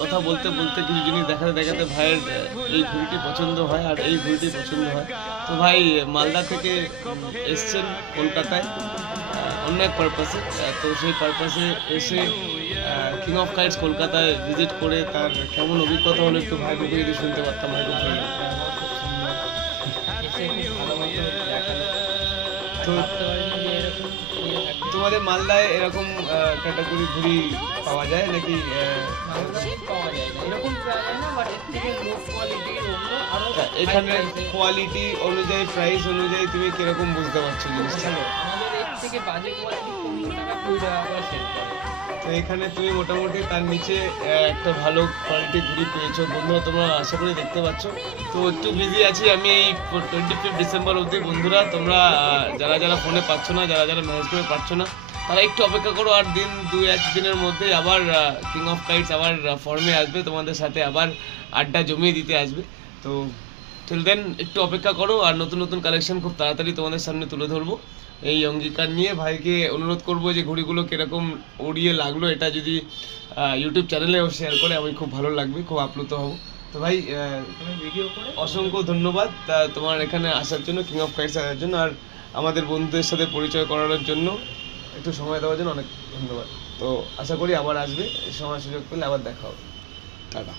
কথা বলতে বলতে কিছু জিনিস দেখাতে দেখাতে ভাইয়ের এই ঘুড়িটি পছন্দ হয় আর এই ঘুড়িটি পছন্দ হয়। তো ভাই মালদা থেকে এসছেন কলকাতায় অন্য এক পারপাসে। তো সেই পারপাসে এসে কিং অফ কাইটস কলকাতায় ভিজিট করে তার কেমন অভিজ্ঞতা হলো একটু ভাই মুখে যদি শুনতে পারতাম ভাই খুব ভালো লাগতো। তো তোমাদের মালদায় এরকম ক্যাটাগরি ঘুড়ি পাওয়া যায় নাকি? এখানে কোয়ালিটি অনুযায়ী প্রাইস অনুযায়ী তুমি কিরকম বুঝতে পারছো জিনিসটা? তো এখানে তুমি মোটামুটি তার নিচে একটা ভালো কোয়ালিটির ঘুড়ি পেয়েছো বন্ধুরা, তোমরা আশা করি দেখতে পাচ্ছ। তো একটু বিজি আছি আমি এই 25 ডিসেম্বর অবধি। বন্ধুরা তোমরা যারা যারা ফোনে পাচ্ছ না, যারা যারা মেসেজ করে পাচ্ছ না, তারা একটু অপেক্ষা করো। আর দু এক দিনের মধ্যে আবার কিং অফ কাইটস আবার ফর্মে আসবে, তোমাদের সাথে আবার আড্ডা জমিয়ে দিতে আসবে। তো টিল দেন একটু অপেক্ষা করো, আর নতুন নতুন কালেকশন খুব তাড়াতাড়ি তোমাদের সামনে তুলে ধরবো। এই অঙ্গীকার নিয়ে ভাইকে অনুরোধ করবো যে ঘুড়িগুলো কীরকম উড়িয়ে লাগলো এটা যদি ইউটিউব চ্যানেলেও শেয়ার করে আমি খুব ভালো লাগবে, খুব আপ্লুত হব। তো ভাই অসংখ্য ধন্যবাদ তোমার এখানে আসার জন্য, কিং অফ কাইটস আসার জন্য, আর আমাদের বন্ধুদের সাথে পরিচয় করানোর জন্য একটু সময় দেওয়ার জন্য অনেক ধন্যবাদ। তো আশা করি আবার আসবে, সময় সুযোগ পেলে আবার দেখা হবে। টাটা।